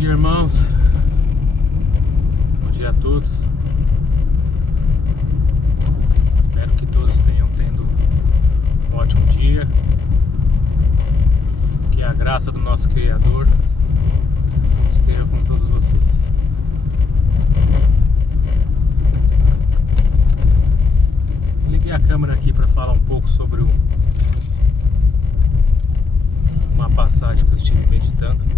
dia, irmãos. Bom dia a todos. Espero que todos tenham tendo um ótimo dia. Que a graça do nosso Criador esteja com todos vocês. Liguei a câmera aqui para falar um pouco sobre uma passagem que eu estive meditando.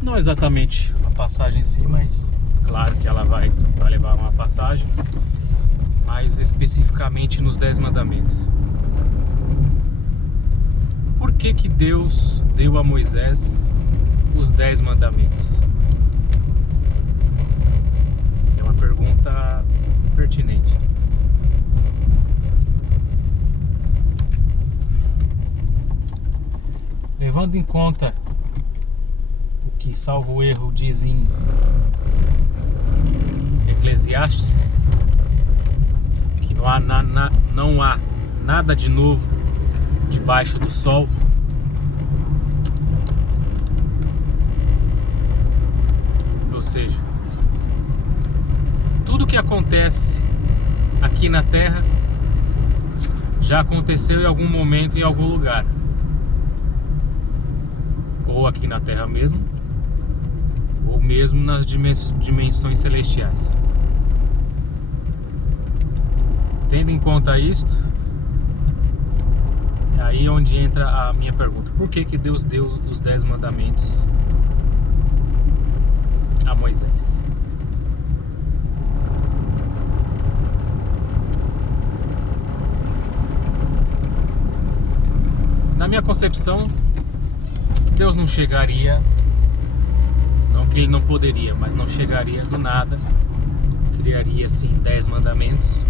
Não exatamente a passagem em si, mas claro que ela vai levar uma passagem, mas especificamente nos 10 mandamentos. Por que Deus deu a Moisés os 10 mandamentos? É uma pergunta pertinente. Levando em conta o que, salvo o erro, diz em Eclesiastes, que não há nada de novo debaixo do sol. Ou seja, tudo que acontece aqui na Terra já aconteceu em algum momento, em algum lugar. Ou aqui na Terra mesmo, ou mesmo nas dimensões celestiais. Tendo em conta isto, é aí onde entra a minha pergunta. Por que Deus deu os 10 mandamentos a Moisés? Na minha concepção, Deus não chegaria, não que ele não poderia, mas não chegaria do nada, criaria assim 10 mandamentos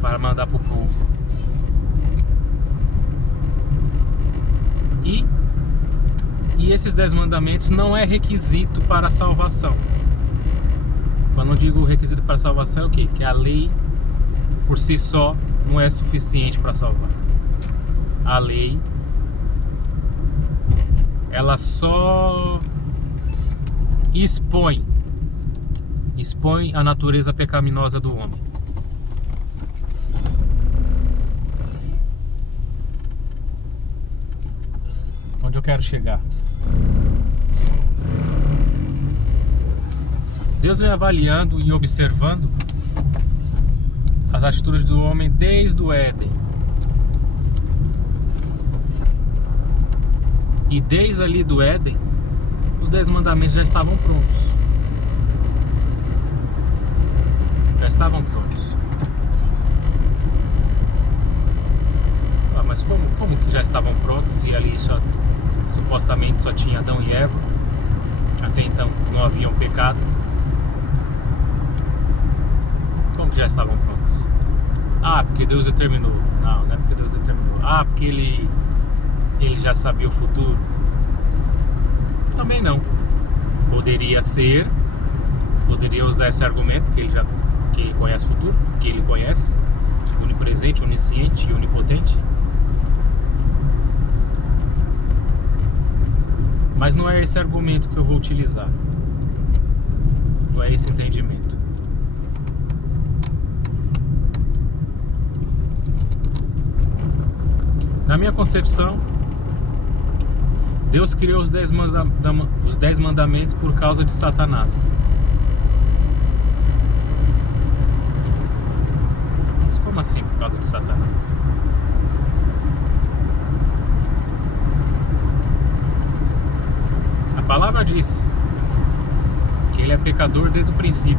para mandar para o povo. E esses 10 mandamentos não é requisito para a salvação. Quando eu digo requisito para a salvação, é o quê? Que a lei por si só não é suficiente para salvar. A lei, ela só expõe a natureza pecaminosa do homem. Onde eu quero chegar? Deus vem avaliando e observando as atitudes do homem desde o Éden. E desde ali do Éden, os 10 mandamentos já estavam prontos. Já estavam prontos. Mas como que já estavam prontos se ali supostamente só tinha Adão e Eva? Até então não haviam pecado. Como que já estavam prontos? Ah, porque Deus determinou. Não é porque Deus determinou. Ah, porque ele já sabia o futuro. Também não. Poderia usar esse argumento que ele conhece o futuro, que ele conhece, onipresente, onisciente e onipotente. Mas não é esse argumento que eu vou utilizar. Não é esse entendimento. Na minha concepção, Deus criou os 10 mandamentos por causa de Satanás. Mas como assim por causa de Satanás? A palavra diz que ele é pecador desde o princípio.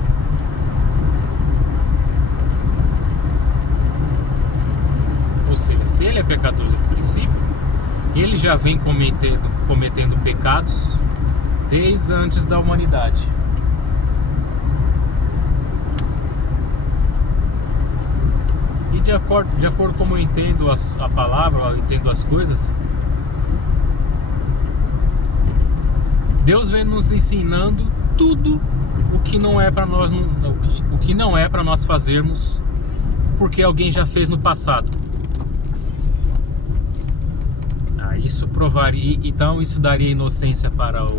Ou seja, se ele é pecador desde o princípio, ele já vem cometendo pecados desde antes da humanidade. E de acordo como eu entendo a palavra, eu entendo as coisas, Deus vem nos ensinando tudo o que não é para nós, o que não é para nós fazermos, porque alguém já fez no passado. isso provaria, então isso daria inocência para o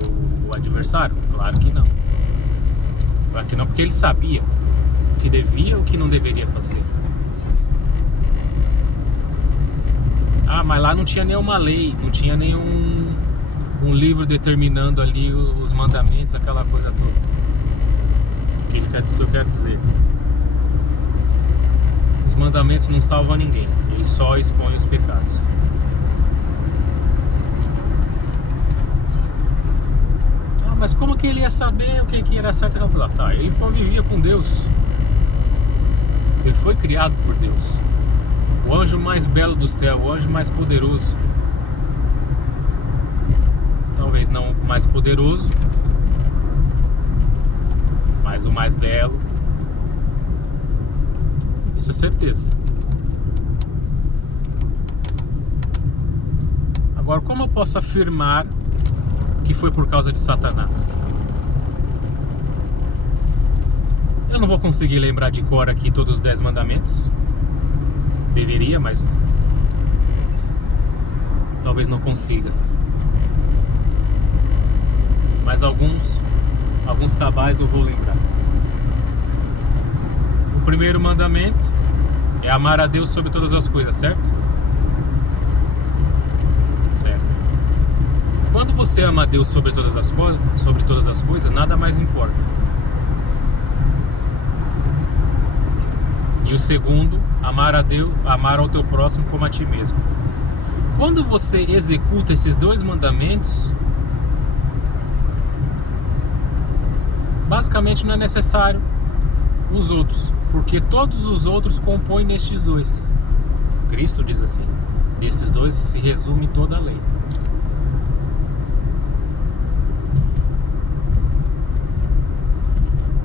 adversário? Claro que não. Claro que não, porque ele sabia o que devia e o que não deveria fazer. Ah, mas lá não tinha nenhuma lei, não tinha nenhum livro determinando ali os mandamentos, aquela coisa toda. O que eu quero dizer? Os mandamentos não salvam ninguém, eles só expõem os pecados. Ah, mas como que ele ia saber o que era certo e não? Tá, ele convivia com Deus. Ele foi criado por Deus. O anjo mais belo do céu, o anjo mais poderoso. Talvez não o mais poderoso, mas o mais belo. Isso é certeza. Agora, como eu posso afirmar que foi por causa de Satanás? Eu não vou conseguir lembrar de cor aqui todos os 10 mandamentos. Deveria, mas talvez não consiga. Mas alguns cabais eu vou lembrar. O primeiro mandamento é amar a Deus sobre todas as coisas, certo? Certo. Quando você ama a Deus sobre todas as coisas, nada mais importa. E o segundo, amar a Deus, amar ao teu próximo como a ti mesmo. Quando você executa esses 2 mandamentos, basicamente não é necessário os outros, porque todos os outros compõem nestes 2. Cristo diz assim: desses 2 se resume toda a lei.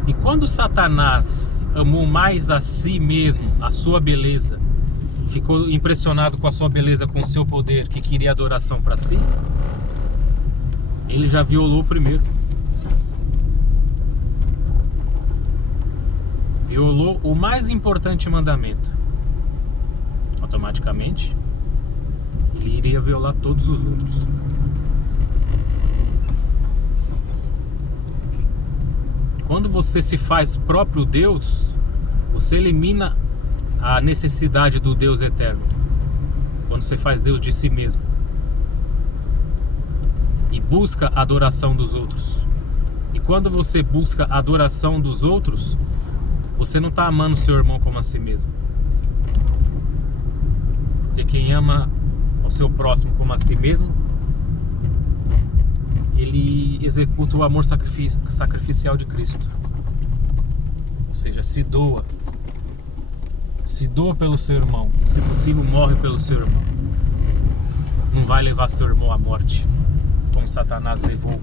E quando Satanás amou mais a si mesmo, a sua beleza, ficou impressionado com a sua beleza, com o seu poder, que queria adoração para si, ele já violou o primeiro. Violou o mais importante mandamento. Automaticamente, ele iria violar todos os outros. Quando você se faz próprio Deus, você elimina a necessidade do Deus eterno. Quando você faz Deus de si mesmo e busca a adoração dos outros. E quando você busca a adoração dos outros, você não está amando o seu irmão como a si mesmo. Porque quem ama o seu próximo como a si mesmo, ele executa o amor sacrificial de Cristo. Ou seja, se doa pelo seu irmão. Se possível, morre pelo seu irmão. Não vai levar seu irmão à morte, como Satanás levou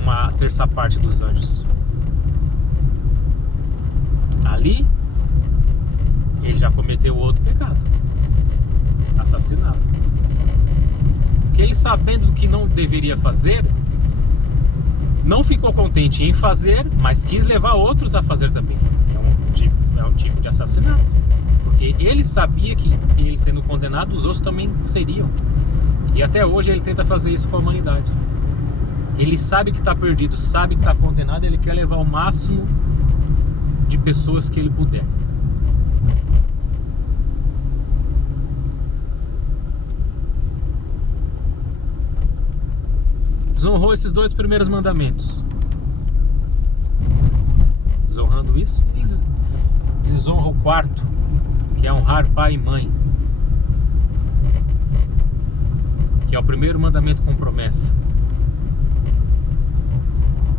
uma terça parte dos anjos. Ali, ele já cometeu outro pecado: assassinato. Porque ele, sabendo do que não deveria fazer, não ficou contente em fazer, mas quis levar outros a fazer também. É um tipo de assassinato. Porque ele sabia que ele sendo condenado, os outros também seriam. E até hoje ele tenta fazer isso com a humanidade. Ele sabe que está perdido, sabe que está condenado, ele quer levar o máximo de pessoas que ele puder. Desonrou esses 2 primeiros mandamentos. Desonrando isso, eles desonram o 4º, que é honrar pai e mãe, que é o primeiro mandamento com promessa.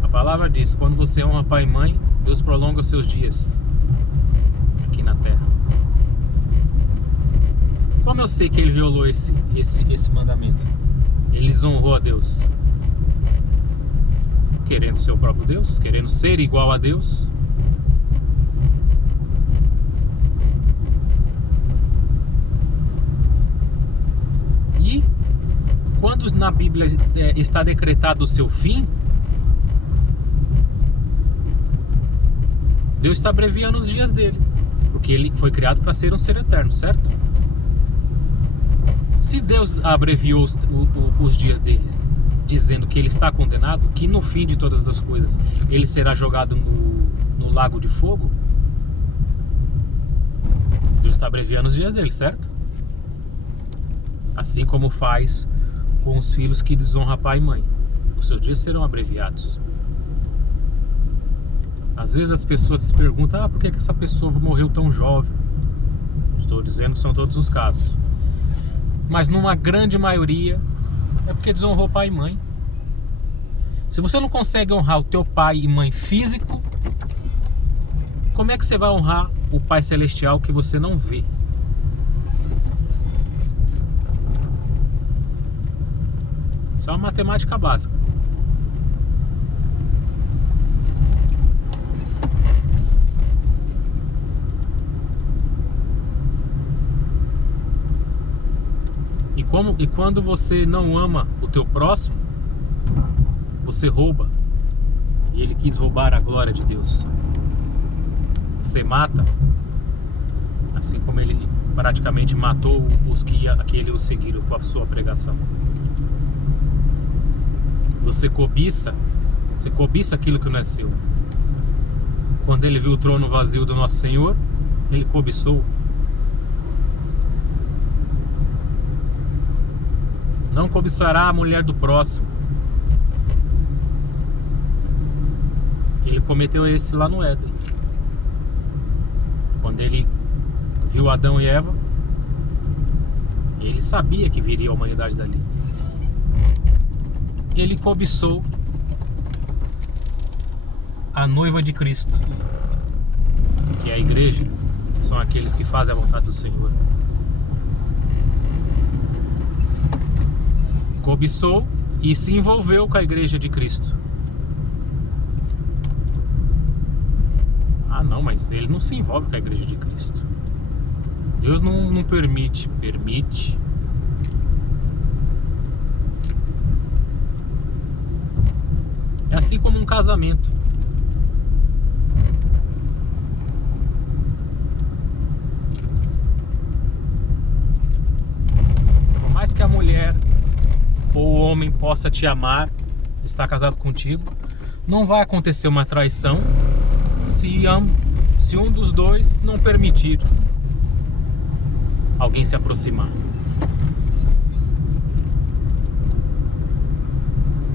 A palavra diz: quando você honra pai e mãe, Deus prolonga os seus dias aqui na terra. Como eu sei que ele violou esse mandamento? Ele desonrou a Deus. Querendo ser o próprio Deus, querendo ser igual a Deus. E quando na Bíblia está decretado o seu fim, Deus está abreviando os dias dele, porque ele foi criado para ser um ser eterno, certo? Se Deus abreviou os dias deles, dizendo que ele está condenado, que no fim de todas as coisas ele será jogado no lago de fogo, Deus está abreviando os dias dele, certo? Assim como faz com os filhos que desonram pai e mãe. Os seus dias serão abreviados. Às vezes as pessoas se perguntam: por que essa pessoa morreu tão jovem? Estou dizendo que são todos os casos. Mas numa grande maioria é porque desonrou pai e mãe. Se você não consegue honrar o teu pai e mãe físico, como é que você vai honrar o Pai Celestial que você não vê? Isso é uma matemática básica. E quando você não ama o teu próximo, você rouba. E ele quis roubar a glória de Deus. Você mata, assim como ele praticamente matou os que ele o seguiram com a sua pregação. Você cobiça aquilo que não é seu. Quando ele viu o trono vazio do nosso Senhor, ele cobiçou. Não cobiçará a mulher do próximo. Ele cometeu esse lá no Éden. Quando ele viu Adão e Eva, ele sabia que viria a humanidade dali. Ele cobiçou a noiva de Cristo, que é a igreja, que são aqueles que fazem a vontade do Senhor. Cobiçou e se envolveu com a igreja de Cristo. Ah, não, mas ele não se envolve com a igreja de Cristo. Deus não permite. Permite. É assim como um casamento. Por mais que a mulher ou o homem possa te amar, estar casado contigo, não vai acontecer uma traição se um dos dois não permitir alguém se aproximar.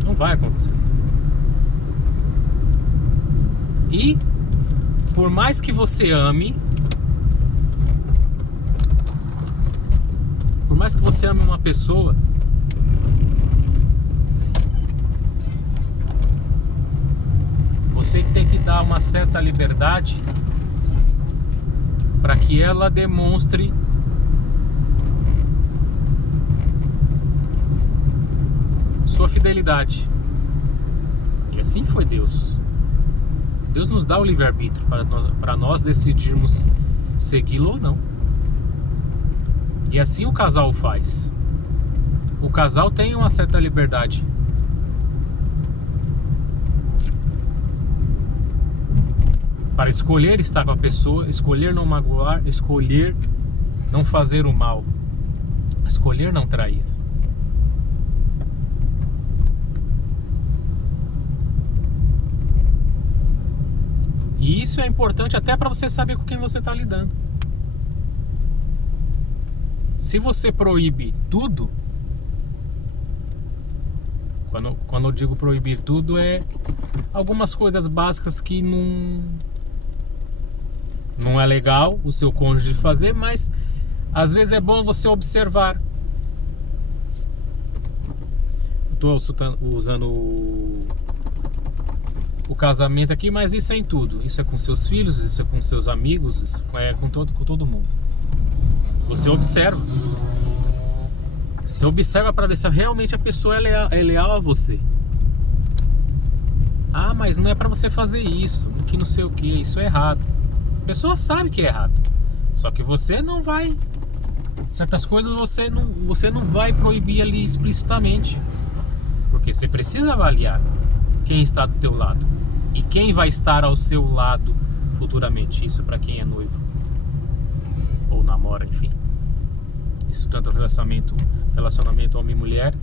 Não vai acontecer. E por mais que você ame, uma pessoa, você tem que dar uma certa liberdade para que ela demonstre sua fidelidade. E assim foi Deus. Deus nos dá o livre-arbítrio para nós decidirmos segui-lo ou não. E assim o casal faz. O casal tem uma certa liberdade. Para escolher estar com a pessoa, escolher não magoar, escolher não fazer o mal, escolher não trair. E isso é importante até para você saber com quem você está lidando. Se você proíbe tudo, quando eu digo proibir tudo, é algumas coisas básicas que não é legal o seu cônjuge fazer, mas às vezes é bom você observar. Estou usando o casamento aqui, mas isso é em tudo. Isso é com seus filhos, isso é com seus amigos, isso é com todo mundo. Você observa. Você observa para ver se realmente a pessoa é leal a você. Ah, mas não é para você fazer isso, que não sei o que, isso é errado. A pessoa sabe que é errado. Só que você não vai. Certas coisas você não vai proibir ali explicitamente. Porque você precisa avaliar quem está do teu lado e quem vai estar ao seu lado futuramente. Isso para quem é noivo ou namora, enfim. Isso tanto relacionamento homem e mulher,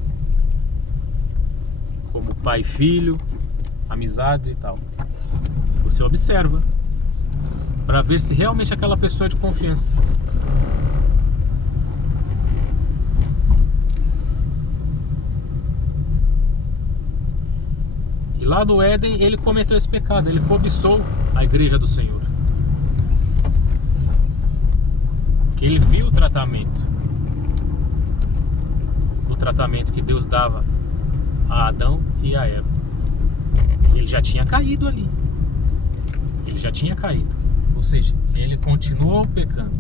como pai e filho, amizade e tal. Você observa para ver se realmente aquela pessoa é de confiança. E lá do Éden ele cometeu esse pecado, ele cobiçou a igreja do Senhor. Porque ele viu o tratamento que Deus dava a Adão e a Eva. Ele já tinha caído ali. Ele já tinha caído. Ou seja, ele continuou pecando.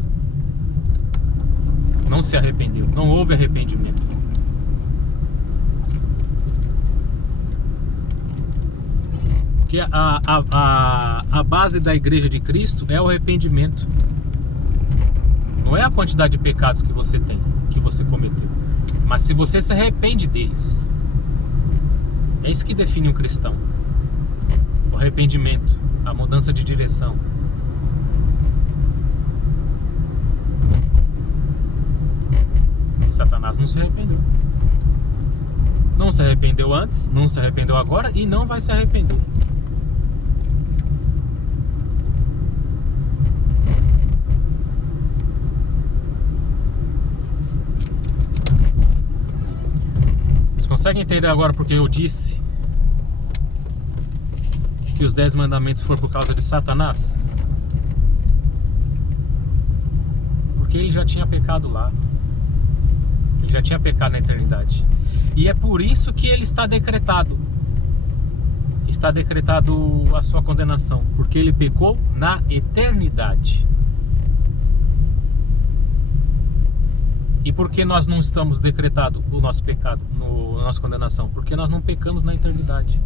Não se arrependeu. Não houve arrependimento. Porque a base da igreja de Cristo é o arrependimento. Não é a quantidade de pecados que você tem, que você cometeu. Mas se você se arrepende deles. É isso que define um cristão. O arrependimento, a mudança de direção. E Satanás não se arrependeu. Não se arrependeu antes, não se arrependeu agora e não vai se arrepender. Vocês conseguem entender agora porque eu disse que os 10 mandamentos foram por causa de Satanás? Porque ele já tinha pecado lá. Ele já tinha pecado na eternidade. E é por isso que ele está decretado. Está decretado a sua condenação. Porque ele pecou na eternidade. E por que nós não estamos decretado o nosso pecado, a nossa condenação? Porque nós não pecamos na eternidade.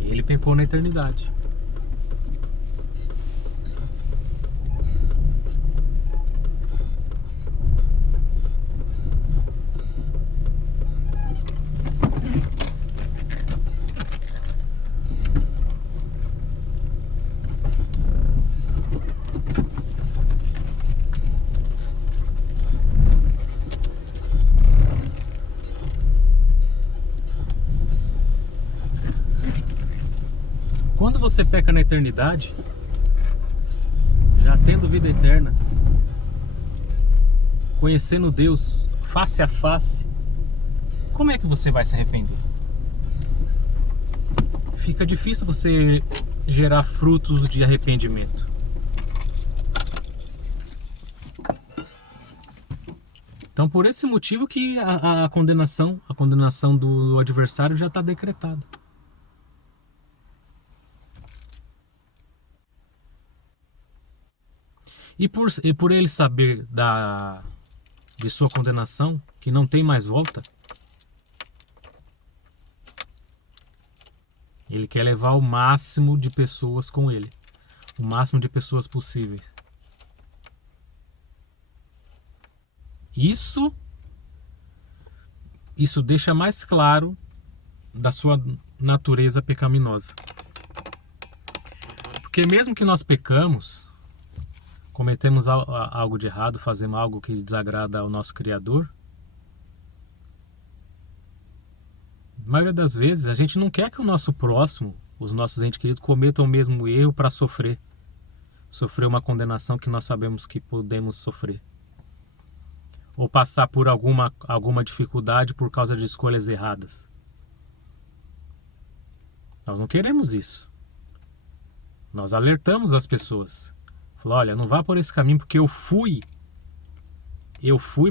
Ele pecou na eternidade. Quando você peca na eternidade, já tendo vida eterna, conhecendo Deus face a face, como é que você vai se arrepender? Fica difícil você gerar frutos de arrependimento. Então, por esse motivo que a condenação do adversário já está decretada. E por ele saber de sua condenação, que não tem mais volta, ele quer levar o máximo de pessoas com ele. O máximo de pessoas possíveis. Isso deixa mais claro da sua natureza pecaminosa. Porque mesmo que nós pecamos, cometemos algo de errado, fazemos algo que desagrada ao nosso Criador, na maioria das vezes a gente não quer que o nosso próximo, os nossos entes queridos, cometam o mesmo erro para sofrer uma condenação que nós sabemos que podemos sofrer, ou passar por alguma dificuldade por causa de escolhas erradas. Nós não queremos isso. Nós alertamos as pessoas. Falou, olha, não vá por esse caminho porque eu fui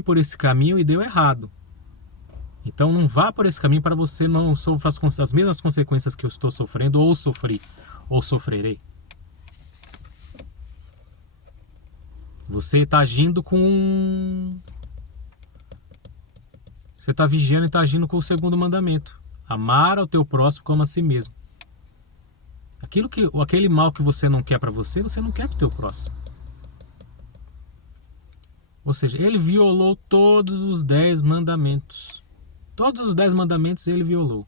por esse caminho e deu errado. Então não vá por esse caminho para você não sofrer as mesmas consequências que eu estou sofrendo ou sofri, ou sofrerei. Você está agindo Você está vigiando e está agindo com o segundo mandamento. Amar ao teu próximo como a si mesmo. Aquele mal que você não quer para você não quer para o teu próximo. Ou seja, ele violou todos os 10 mandamentos. Todos os 10 mandamentos ele violou.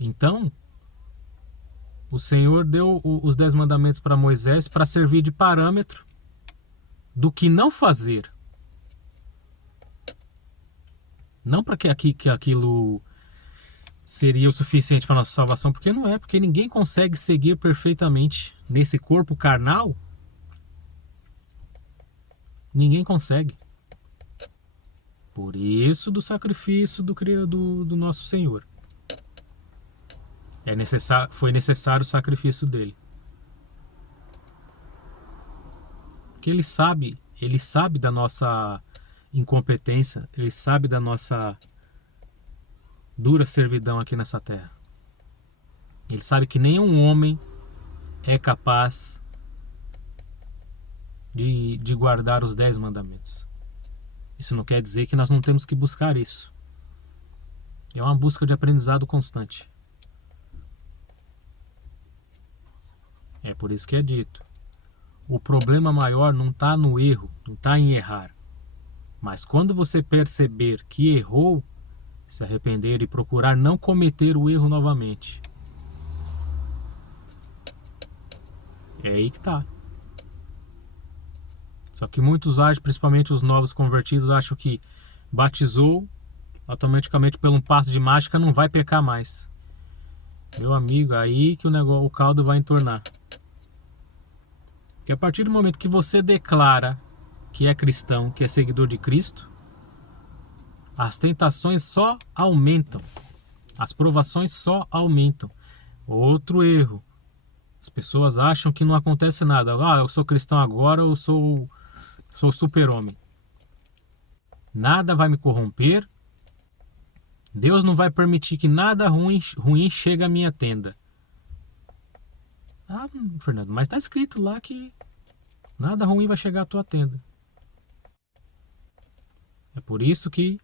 Então, o Senhor deu os 10 mandamentos para Moisés para servir de parâmetro do que não fazer. Não para que aquilo seria o suficiente para nossa salvação, porque não é, porque ninguém consegue seguir perfeitamente nesse corpo carnal. Ninguém consegue. Por isso do sacrifício do nosso Senhor. Foi necessário o sacrifício dele. Porque ele sabe da nossa incompetência, ele sabe da nossa dura servidão aqui nessa terra. Ele sabe que nenhum homem é capaz de guardar os 10 mandamentos. Isso não quer dizer que nós não temos que buscar isso. É uma busca de aprendizado constante. É por isso que é dito: o problema maior não está no erro, não está em errar. Mas quando você perceber que errou, se arrepender e procurar não cometer o erro novamente. É aí que está. Só que muitos agem, principalmente os novos convertidos, acham que batizou, automaticamente pelo um passo de mágica não vai pecar mais. Meu amigo, aí que o caldo vai entornar. Porque a partir do momento que você declara que é cristão, que é seguidor de Cristo, as tentações só aumentam. As provações só aumentam. Outro erro. As pessoas acham que não acontece nada. Eu sou cristão agora, eu sou super-homem. Nada vai me corromper. Deus não vai permitir que nada ruim chegue à minha tenda. Fernando, mas está escrito lá que nada ruim vai chegar à tua tenda. É por isso que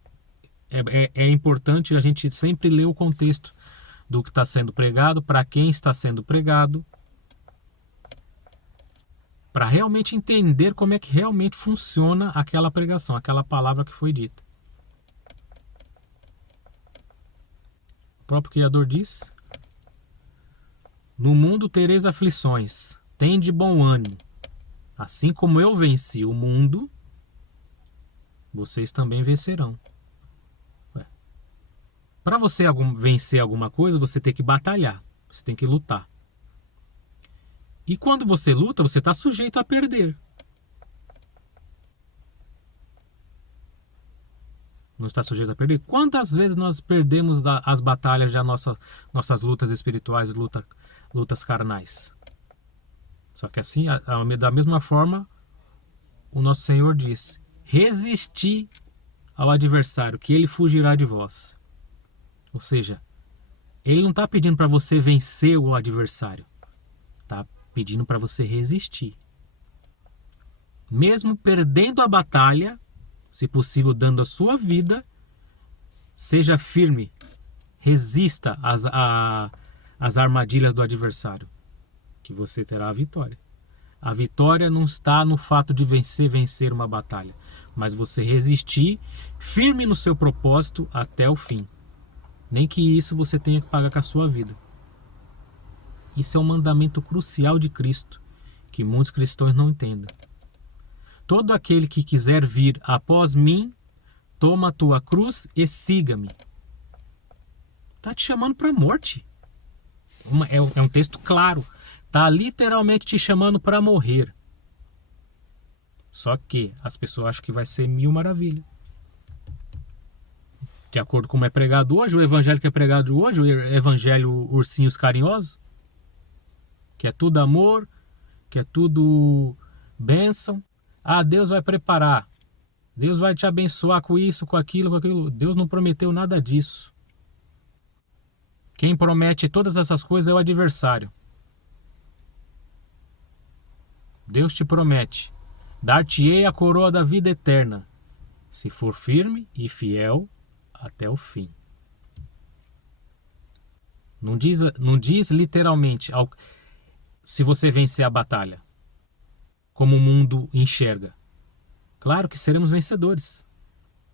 é importante a gente sempre ler o contexto do que está sendo pregado, para quem está sendo pregado, para realmente entender como é que realmente funciona aquela pregação, aquela palavra que foi dita. O próprio Criador diz: no mundo tereis aflições, tende bom ânimo. Assim como eu venci o mundo, vocês também vencerão. Para você vencer alguma coisa, você tem que batalhar, você tem que lutar. E quando você luta, você está sujeito a perder. Não está sujeito a perder? Quantas vezes nós perdemos as batalhas já, nossas lutas espirituais, lutas carnais? Só que assim, da mesma forma, o nosso Senhor diz: resisti ao adversário, que ele fugirá de vós. Ou seja, ele não está pedindo para você vencer o adversário. Está pedindo para você resistir. Mesmo perdendo a batalha, se possível dando a sua vida, seja firme. Resista às armadilhas do adversário, que você terá a vitória. A vitória não está no fato de vencer uma batalha, mas você resistir firme no seu propósito até o fim. Nem que isso você tenha que pagar com a sua vida. Isso é um mandamento crucial de Cristo, que muitos cristãos não entendem. Todo aquele que quiser vir após mim, toma a tua cruz e siga-me. Está te chamando para a morte. É um texto claro. Está literalmente te chamando para morrer. Só que as pessoas acham que vai ser mil maravilhas. De acordo com como é pregado hoje, o evangelho que é pregado hoje, o evangelho ursinhos carinhosos, que é tudo amor, que é tudo bênção. Deus vai preparar. Deus vai te abençoar com isso, com aquilo, com aquilo. Deus não prometeu nada disso. Quem promete todas essas coisas é o adversário. Deus te promete: dar-te-ei a coroa da vida eterna, se for firme e fiel até o fim. Não diz literalmente se você vencer a batalha, como o mundo enxerga. Claro que seremos vencedores,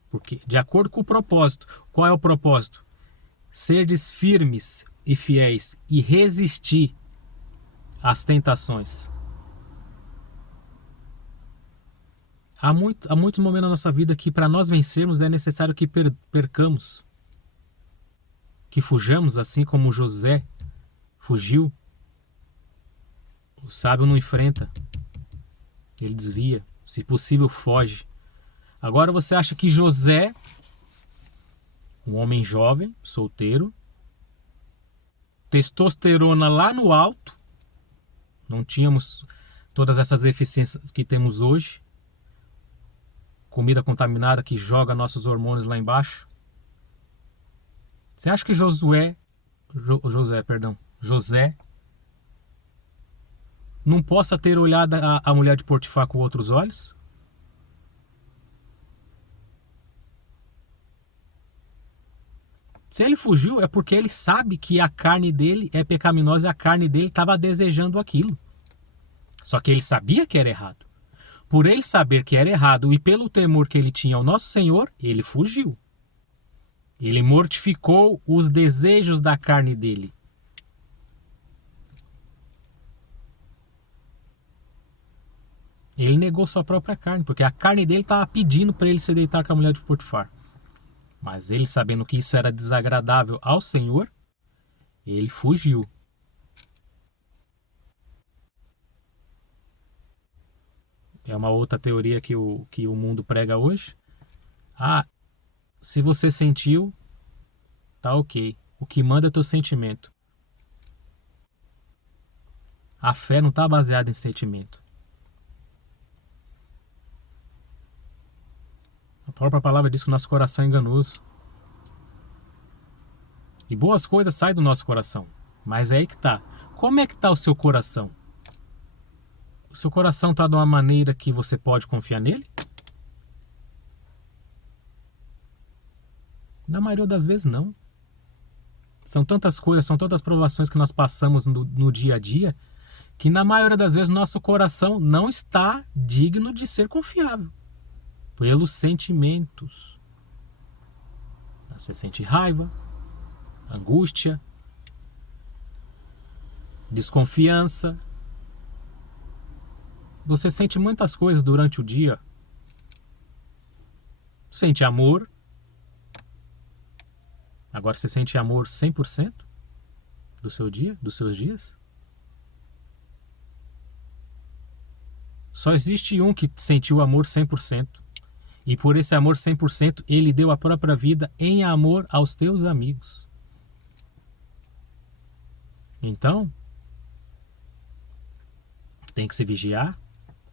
porque de acordo com o propósito. Qual é o propósito? Serdes firmes, e fiéis e resistir às tentações. Há muitos momentos na nossa vida que para nós vencermos é necessário que percamos, que fujamos, assim como José fugiu. O sábio não enfrenta, ele desvia, se possível foge. Agora você acha que José, um homem jovem, solteiro, testosterona lá no alto, não tínhamos todas essas deficiências que temos hoje, comida contaminada que joga nossos hormônios lá embaixo. Você acha que José não possa ter olhado a mulher de Potifar com outros olhos? Se ele fugiu é porque ele sabe que a carne dele é pecaminosa e a carne dele estava desejando aquilo. Só que ele sabia que era errado. Por ele saber que era errado e pelo temor que ele tinha ao nosso Senhor, ele fugiu. Ele mortificou os desejos da carne dele. Ele negou sua própria carne, porque a carne dele estava pedindo para ele se deitar com a mulher de Potifar. Mas ele, sabendo que isso era desagradável ao Senhor, ele fugiu. É uma outra teoria que o mundo prega hoje. Se você sentiu, tá ok. O que manda é teu sentimento. A fé não está baseada em sentimento. A própria palavra diz que o nosso coração é enganoso. E boas coisas saem do nosso coração. Mas é aí que tá. Como é que tá o seu coração? O seu coração está de uma maneira que você pode confiar nele? Na maioria das vezes, não. São tantas coisas, são tantas provações que nós passamos no dia a dia, que na maioria das vezes nosso coração não está digno de ser confiável. Pelos sentimentos. Você sente raiva, angústia, desconfiança. Você sente muitas coisas durante o dia. Sente amor. Agora você sente amor 100% do seu dia, dos seus dias? Só existe um que sentiu amor 100%. E por esse amor 100%, ele deu a própria vida em amor aos teus amigos. Então, tem que se vigiar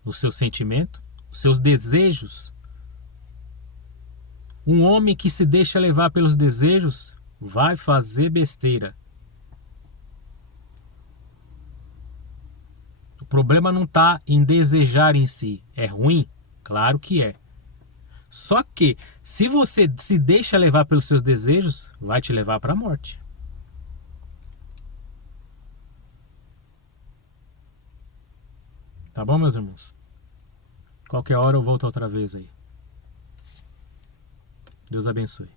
o seu sentimento, os seus desejos. Um homem que se deixa levar pelos desejos vai fazer besteira. O problema não está em desejar em si. É ruim? Claro que é. Só que, se você se deixa levar pelos seus desejos, vai te levar para a morte. Tá bom, meus irmãos? Qualquer hora eu volto outra vez aí. Deus abençoe.